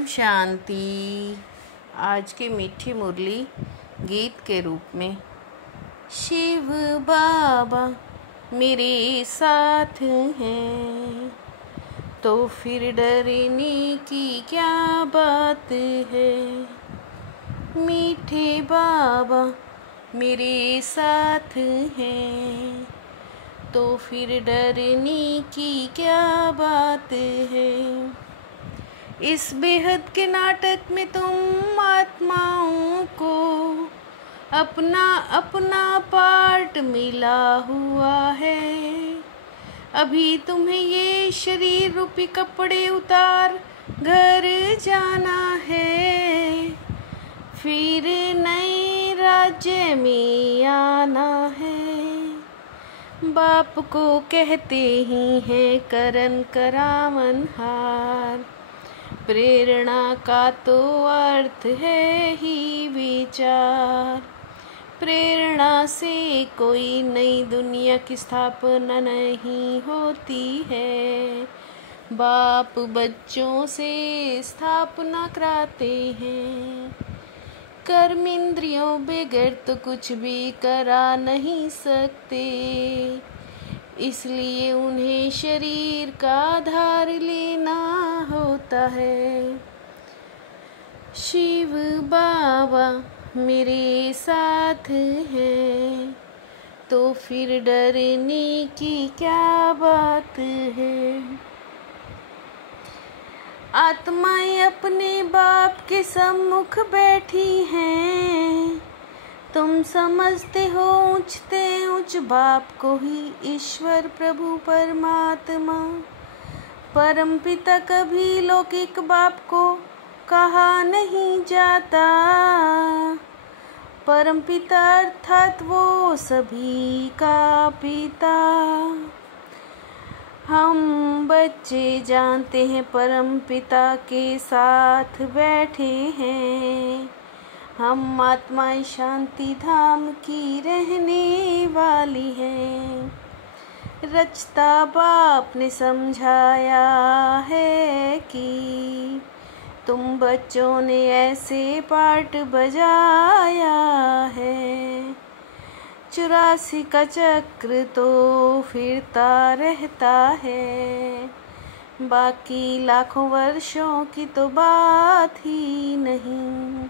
ओम शांति। आज के मीठी मुरली गीत के रूप में। शिव बाबा मेरे साथ हैं तो फिर डरने की क्या बात है। मीठे बाबा मेरे साथ हैं तो फिर डरने की क्या बात है। इस बेहद के नाटक में तुम आत्माओं को अपना अपना पार्ट मिला हुआ है। अभी तुम्हें ये शरीर रूपी कपड़े उतार घर जाना है, फिर नए राज्य में आना है। बाप को कहते ही हैं करन करावन हार। प्रेरणा का तो अर्थ है ही विचार। प्रेरणा से कोई नई दुनिया की स्थापना नहीं होती है। बाप बच्चों से स्थापना कराते हैं। कर्म इंद्रियों बगैर तो कुछ भी करा नहीं सकते, इसलिए उन्हें शरीर का आधार लेना होता है। शिव बाबा मेरे साथ हैं तो फिर डरने की क्या बात है। आत्माएं अपने बाप के सम्मुख बैठी हैं। तुम समझते हो ऊंचते ऊंच बाप को ही ईश्वर प्रभु परमात्मा। परमपिता कभी लौकिक बाप को कहा नहीं जाता। परमपिता अर्थात वो सभी का पिता। हम बच्चे जानते हैं परमपिता के साथ बैठे हैं। हम आत्माएं शांति धाम की रहने वाली हैं। रचता बाप ने समझाया है कि तुम बच्चों ने ऐसे पार्ट बजाया है। 84 का चक्र तो फिरता रहता है। बाकी लाखों वर्षों की तो बात ही नहीं।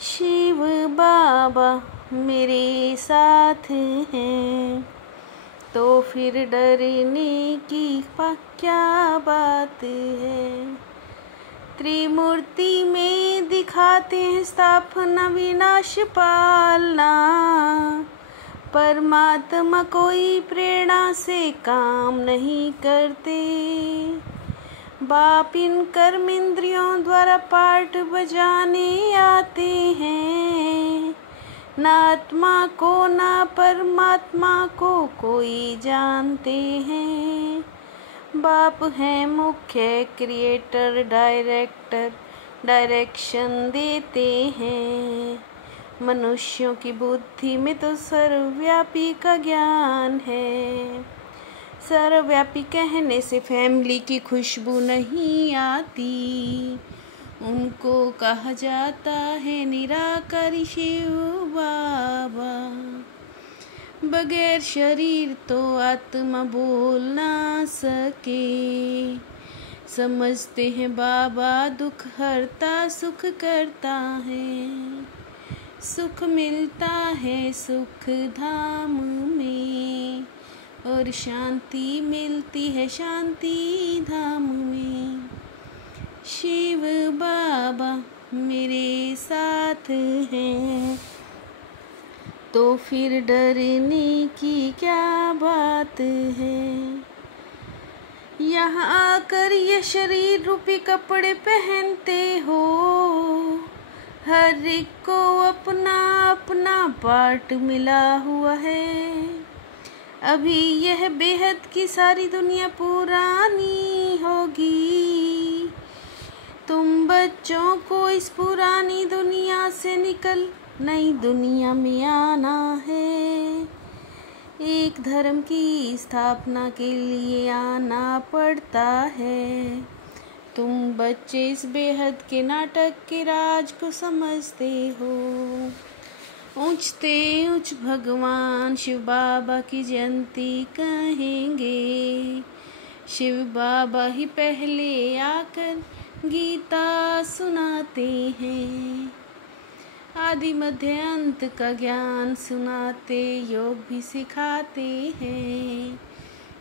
शिव बाबा मेरे साथ हैं तो फिर डरने की क्या बात है। त्रिमूर्ति में दिखाते हैं स्थापना विनाश पालना। परमात्मा कोई प्रेरणा से काम नहीं करते। बाप इन कर्म इंद्रियों द्वारा पार्ट बजाने आते हैं। ना आत्मा को ना परमात्मा को कोई जानते हैं। बाप है मुख्य क्रिएटर डायरेक्टर, डायरेक्शन देते हैं। मनुष्यों की बुद्धि में तो सर्वव्यापी का ज्ञान है। सर्वव्यापी कहने से फैमिली की खुशबू नहीं आती। उनको कहा जाता है निराकारी शिव बाबा। बगैर शरीर तो आत्मा बोल ना सके। समझते हैं बाबा दुख हरता सुख करता है। सुख मिलता है सुख धाम में और शांति मिलती है शांति धाम में। शिव बाबा मेरे साथ हैं तो फिर डरने की क्या बात है। यहाँ आकर ये शरीर रूपी कपड़े पहनते हो। हर एक को अपना अपना पार्ट मिला हुआ है। अभी यह बेहद की सारी दुनिया पुरानी होगी। तुम बच्चों को इस पुरानी दुनिया से निकल नई दुनिया में आना है। एक धर्म की स्थापना के लिए आना पड़ता है। तुम बच्चे इस बेहद के नाटक के राज को समझते हो। ऊंचते ऊंच भगवान शिव बाबा की जयंती कहेंगे। शिव बाबा ही पहले आकर गीता सुनाते हैं। आदि मध्य अंत का ज्ञान सुनाते, योग भी सिखाते हैं।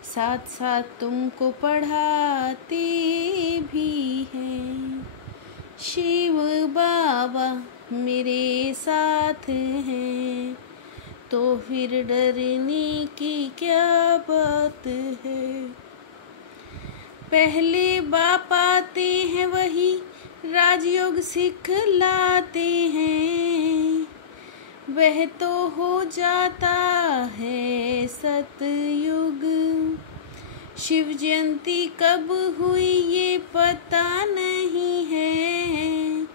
साथ साथ तुमको पढ़ाते भी हैं। शिव बाबा मेरे साथ हैं, तो फिर डरने की क्या बात है। पहले बाप आते हैं, वही राजयोग सिखलाते हैं। वह तो हो जाता है सतयुग। शिव जयंती कब हुई ये पता नहीं है।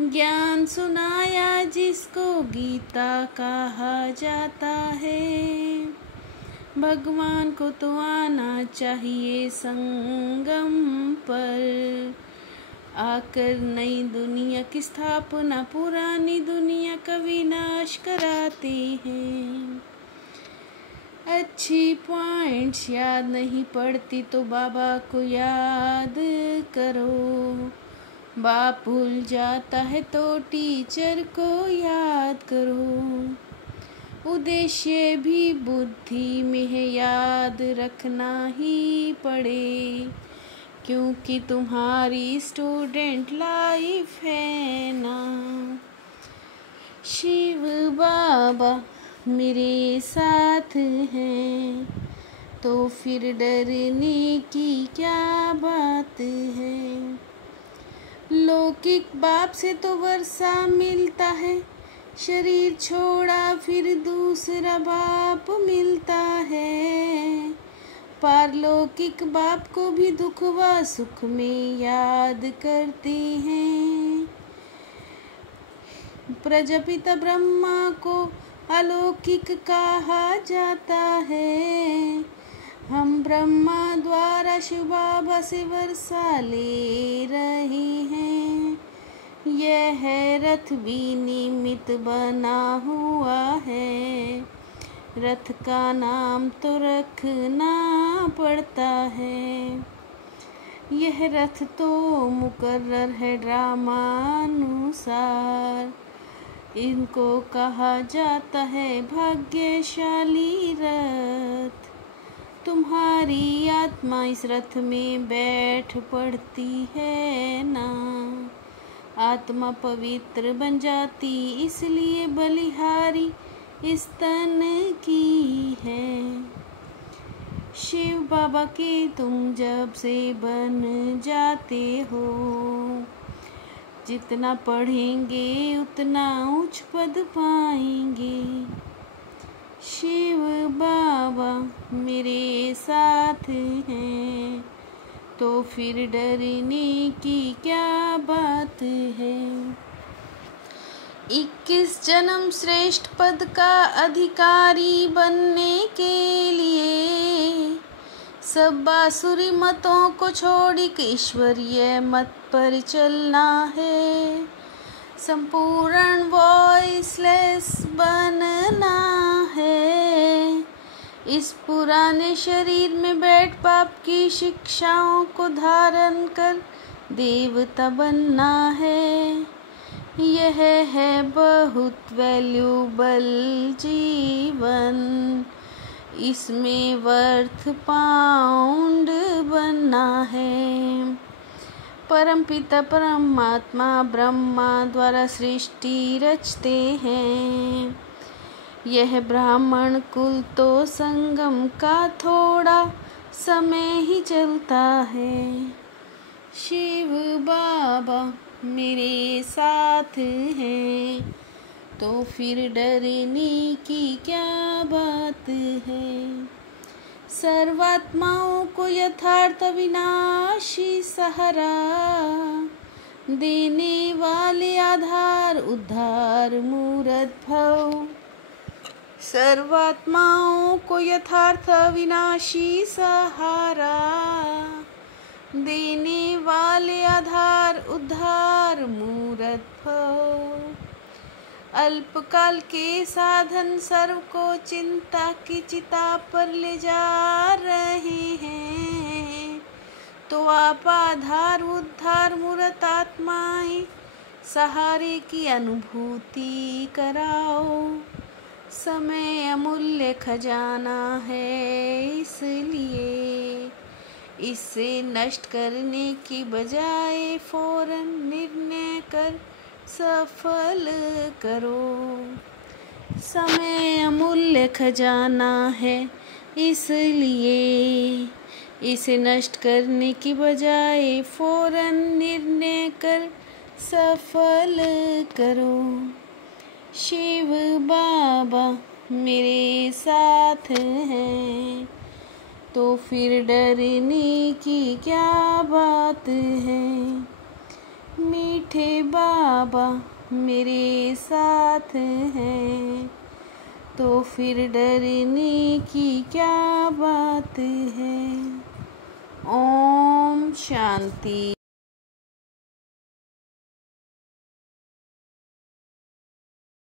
ज्ञान सुनाया जिसको गीता कहा जाता है। भगवान को तो आना चाहिए संगम पर। आकर नई दुनिया की स्थापना, पुरानी दुनिया का विनाश कराते हैं। अच्छी पॉइंट्स याद नहीं पड़ती तो बाबा को याद करो। बाप भूल जाता है तो टीचर को याद करो। उद्देश्य भी बुद्धि में है, याद रखना ही पड़े, क्योंकि तुम्हारी स्टूडेंट लाइफ है ना। शिव बाबा मेरे साथ हैं, तो फिर डरने की क्या बात है। लौकिक बाप से तो वर्षा मिलता है, शरीर छोड़ा फिर दूसरा बाप मिलता है। पारलौकिक बाप को भी दुख व सुख में याद करते हैं। प्रजापिता ब्रह्मा को अलौकिक कहा जाता है। हम ब्रह्मा द्वारा शिव बाबा से वर्षा ले रहे हैं। यह रथ भी निमित्त बना हुआ है। रथ का नाम तो रखना पड़ता है। यह रथ तो मुकर्रर है ड्रामानुसार। इनको कहा जाता है भाग्यशाली रथ। तुम्हारी आत्मा इस रथ में बैठ पड़ती है ना। आत्मा पवित्र बन जाती, इसलिए बलिहारी इस तन की है। शिव बाबा के तुम जब से बन जाते हो, जितना पढ़ेंगे उतना उच्च पद पाएंगे। शिव बाबा मेरे साथ हैं, तो फिर डरने की क्या बात है। 21 जन्म श्रेष्ठ पद का अधिकारी बनने के लिए सब बासुरी मतों को छोड़ ईश्वरीय मत पर चलना है। संपूर्ण वॉइसलेस बनना है। इस पुराने शरीर में बैठ पाप की शिक्षाओं को धारण कर देवता बनना है। यह है बहुत वैल्यूबल जीवन। इसमें वर्थ पाउंड बनना है। परमपिता परमात्मा ब्रह्मा द्वारा सृष्टि रचते हैं। यह ब्राह्मण कुल तो संगम का थोड़ा समय ही चलता है। शिव बाबा मेरे साथ हैं, तो फिर डरने की क्या बात है। सर्वात्माओं को यथार्थ विनाशी सहारा देने वाले आधार उद्धार मूरत भव। सर्वात्माओं को यथार्थ विनाशी सहारा देने वाले आधार उद्धार मूरत भव। अल्पकाल के साधन सर्व को चिंता की चिता पर ले जा रहे हैं, तो आप आधार उद्धार मूरत आत्माएं सहारे की अनुभूति कराओ। समय अमूल्य खजाना है, इसलिए इसे नष्ट करने की बजाय फौरन निर्णय कर सफल करो। समय अमूल्य खजाना है, इसलिए इसे नष्ट करने की बजाय फौरन निर्णय कर सफल करो। शिव बाबा मेरे साथ हैं, तो फिर डरने की क्या बात है। मीठे बाबा मेरे साथ हैं, तो फिर डरने की क्या बात है। ओम शांति।